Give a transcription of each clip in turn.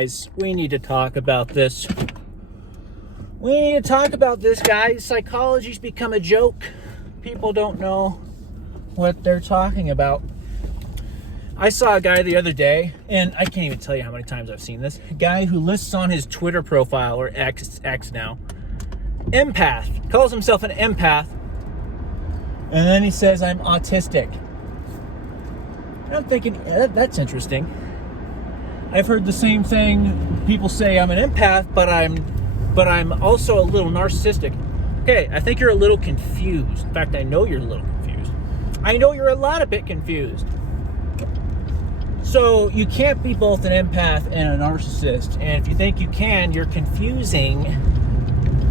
guys, we need to talk about this. We need to talk about this, guys. Psychology's become a joke. People don't know what they're talking about. I saw a guy the other day, and I can't even tell you how many times I've seen this. A guy who lists on his Twitter profile, or X now, empath. Calls himself an empath. And then he says, I'm autistic. And I'm thinking, that's interesting. I've heard the same thing. People say I'm an empath, but I'm also a little narcissistic. Okay, I think you're a little confused. In fact, I know you're a little confused. I know you're a lot of bit confused. So you can't be both an empath and a narcissist. And if you think you can, you're confusing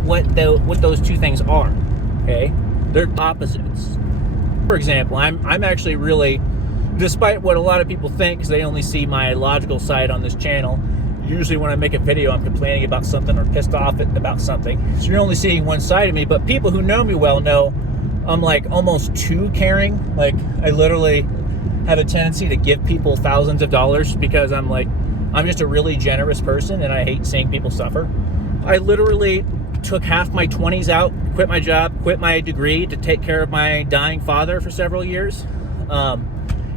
what those two things are. Okay, they're opposites. For example, I'm actually really, despite what a lot of people think, because they only see my logical side on this channel. Usually when I make a video, I'm complaining about something or pissed off about something. So you're only seeing one side of me, but people who know me well know I'm like almost too caring. Like I literally have a tendency to give people thousands of dollars because I'm just a really generous person and I hate seeing people suffer. I literally took half my 20s out, quit my job, quit my degree to take care of my dying father for several years.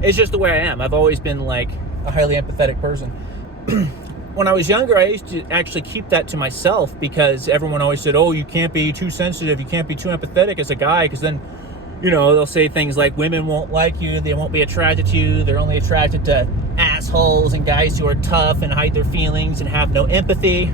It's just the way I am. I've always been like a highly empathetic person. When I was younger, I used to actually keep that to myself because everyone always said, oh, you can't be too sensitive, you can't be too empathetic as a guy, because then, you know, they'll say things like women won't like you, they won't be attracted to you, they're only attracted to assholes and guys who are tough and hide their feelings and have no empathy.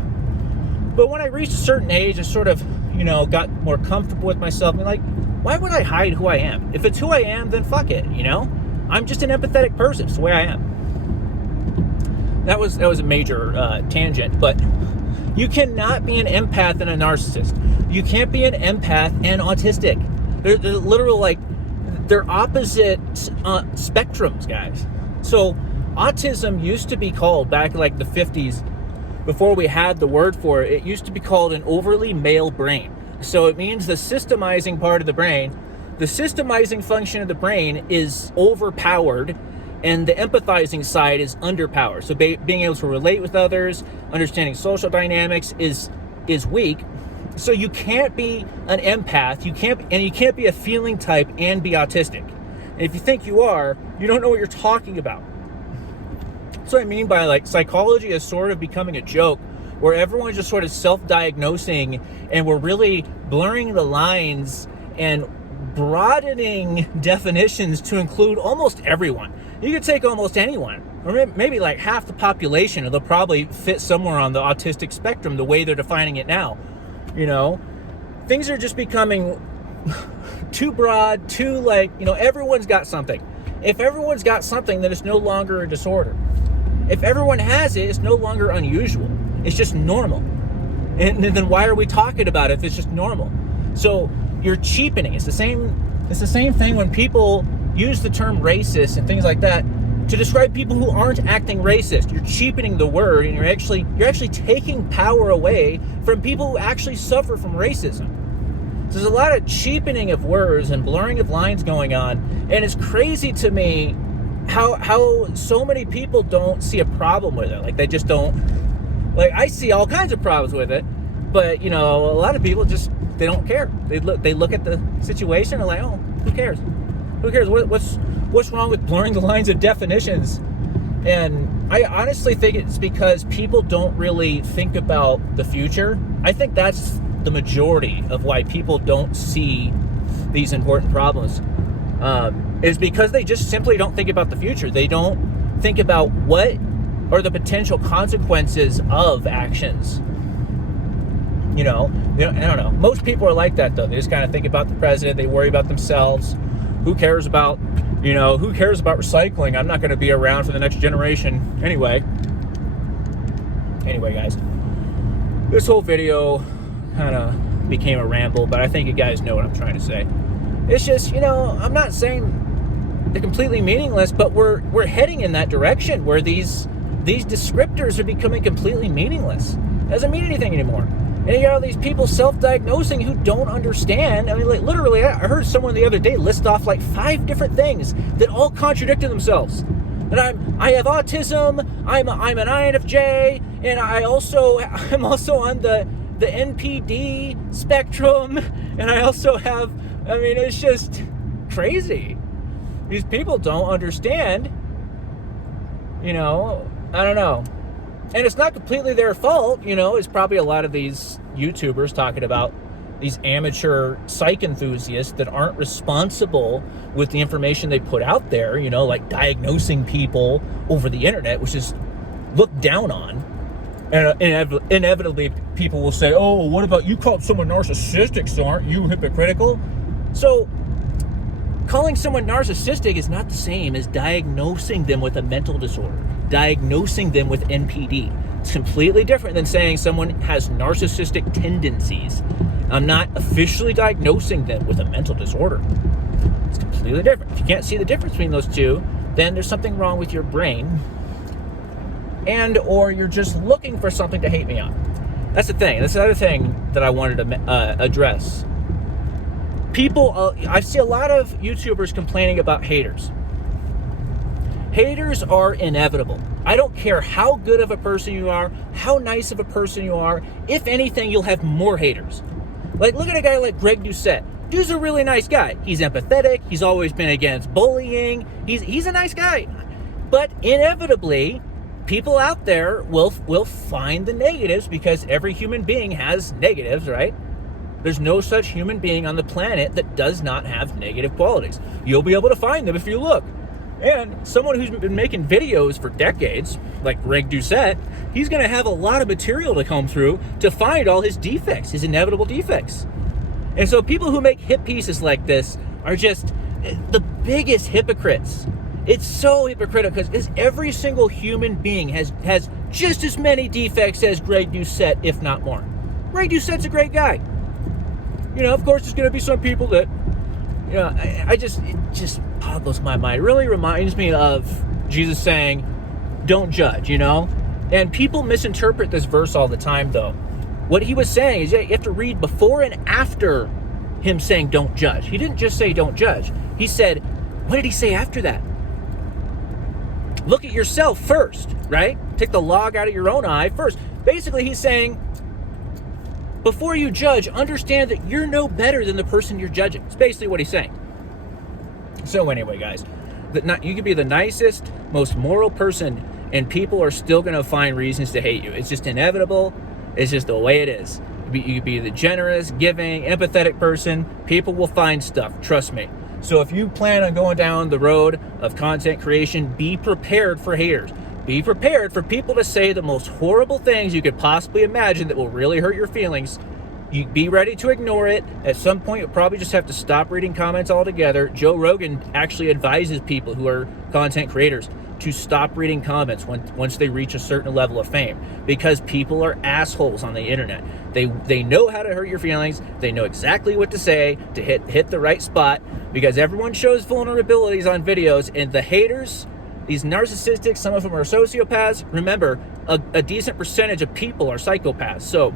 But when I reached a certain age, I sort of, you know, got more comfortable with myself and like, why would I hide who I am? If it's who I am, then fuck it, you know? I'm just an empathetic person, it's the way I am. That was a major tangent, but you cannot be an empath and a narcissist. You can't be an empath and autistic. They're literal, like, they're opposite spectrums, guys. So autism used to be called, back in like the 50s, before we had the word for it, it used to be called an overly male brain. So it means the systemizing part of the brain, the systemizing function of the brain is overpowered, and the empathizing side is underpowered. So being able to relate with others, understanding social dynamics is weak. So you can't be an empath, you can't be a feeling type and be autistic. And if you think you are, you don't know what you're talking about. That's what I mean by like psychology is sort of becoming a joke where everyone's just sort of self-diagnosing and we're really blurring the lines and broadening definitions to include almost everyone. You could take almost anyone, or maybe like half the population, and they'll probably fit somewhere on the autistic spectrum the way they're defining it now. You know, things are just becoming too broad, too like, you know, everyone's got something. If everyone's got something, then it's no longer a disorder. If everyone has it, it's no longer unusual. It's just normal. And then why are we talking about it if it's just normal? So you're cheapening. It's the same thing when people use the term racist and things like that to describe people who aren't acting racist. You're cheapening the word, and you're actually taking power away from people who actually suffer from racism. So there's a lot of cheapening of words and blurring of lines going on, and it's crazy to me how so many people don't see a problem with it. Like they just don't. Like I see all kinds of problems with it, but you know, a lot of people just they don't care. They look at the situation and like, oh, who cares? Who cares? What's wrong with blurring the lines of definitions? And I honestly think it's because people don't really think about the future. I think that's the majority of why people don't see these important problems. Is because they just simply don't think about the future. They don't think about what are the potential consequences of actions. You know, I don't know. Most people are like that, though. They just kind of think about the president. They worry about themselves. Who cares about, you know, who cares about recycling? I'm not going to be around for the next generation anyway. Anyway, guys, this whole video kind of became a ramble, but I think you guys know what I'm trying to say. It's just, you know, I'm not saying they're completely meaningless, but we're heading in that direction where these descriptors are becoming completely meaningless. It doesn't mean anything anymore. And you got all these people self-diagnosing who don't understand. I mean, like, literally, I heard someone the other day list off like 5 different things that all contradicted themselves. That I have autism, I'm an INFJ, And I'm also on the NPD spectrum, and I also have, I mean, it's just crazy. These people don't understand, I don't know. And it's not completely their fault, it's probably a lot of these YouTubers talking about these amateur psych enthusiasts that aren't responsible with the information they put out there, like diagnosing people over the internet, which is looked down on. And inevitably people will say, oh, what about you called someone narcissistic, so aren't you hypocritical? So calling someone narcissistic is not the same as diagnosing them with a mental disorder, diagnosing them with NPD. It's completely different than saying someone has narcissistic tendencies. I'm not officially diagnosing them with a mental disorder. It's completely different. If you can't see the difference between those two, then there's something wrong with your brain, or you're just looking for something to hate me on. That's the thing. That's the other thing that I wanted to address. People, I see a lot of YouTubers complaining about haters. Haters are inevitable. I don't care how good of a person you are, how nice of a person you are. If anything, you'll have more haters. Like, look at a guy like Greg Doucette. Dude's a really nice guy. He's empathetic. He's always been against bullying. He's a nice guy. But inevitably, people out there will find the negatives, because every human being has negatives, right? There's no such human being on the planet that does not have negative qualities. You'll be able to find them if you look. And someone who's been making videos for decades, like Greg Doucette, he's going to have a lot of material to comb through to find all his defects, his inevitable defects. And so people who make hit pieces like this are just the biggest hypocrites. It's so hypocritical, because every single human being has just as many defects as Greg Doucette, if not more. Greg Doucette's a great guy. Of course, there's going to be some people that, it just boggles my mind. It really reminds me of Jesus saying, don't judge, And people misinterpret this verse all the time, though. What he was saying is you have to read before and after him saying don't judge. He didn't just say don't judge. He said, what did he say after that? Look at yourself first, right? Take the log out of your own eye first. Basically, he's saying, before you judge, understand that you're no better than the person you're judging. It's basically what he's saying. So anyway, guys, you could be the nicest, most moral person, and people are still going to find reasons to hate you. It's just inevitable. It's just the way it is. You could be the generous, giving, empathetic person. People will find stuff. Trust me. So if you plan on going down the road of content creation, be prepared for haters. Be prepared for people to say the most horrible things you could possibly imagine that will really hurt your feelings. You be ready to ignore it. At some point, you'll probably just have to stop reading comments altogether. Joe Rogan actually advises people who are content creators to stop reading comments once they reach a certain level of fame, because people are assholes on the internet. They know how to hurt your feelings. They know exactly what to say to hit the right spot, because everyone shows vulnerabilities on videos, and the haters, these narcissistic, some of them are sociopaths. Remember, a decent percentage of people are psychopaths. So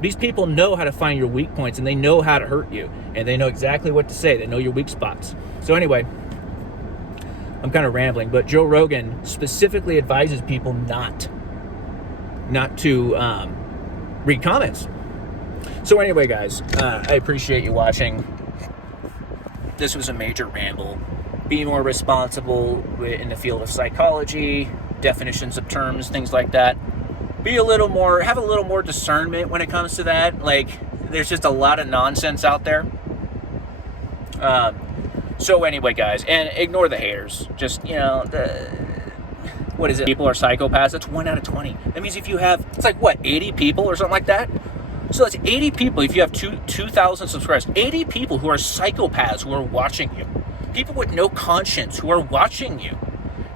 these people know how to find your weak points, and they know how to hurt you, and they know exactly what to say. They know your weak spots. So anyway, I'm kind of rambling, but Joe Rogan specifically advises people not to read comments. So anyway, guys, I appreciate you watching. This was a major ramble. Be more responsible in the field of psychology, definitions of terms, things like that. Have a little more discernment when it comes to that. Like, there's just a lot of nonsense out there. So anyway, guys, and ignore the haters. Just, what is it? People are psychopaths. That's 1 out of 20. That means if you have, it's like, what, 80 people or something like that? So that's 80 people. If you have 2,000 subscribers, 80 people who are psychopaths who are watching you. People with no conscience who are watching you.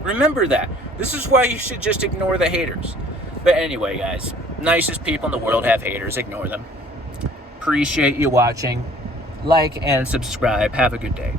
Remember that. This is why you should just ignore the haters. But anyway, guys, nicest people in the world have haters. Ignore them. Appreciate you watching. Like and subscribe. Have a good day.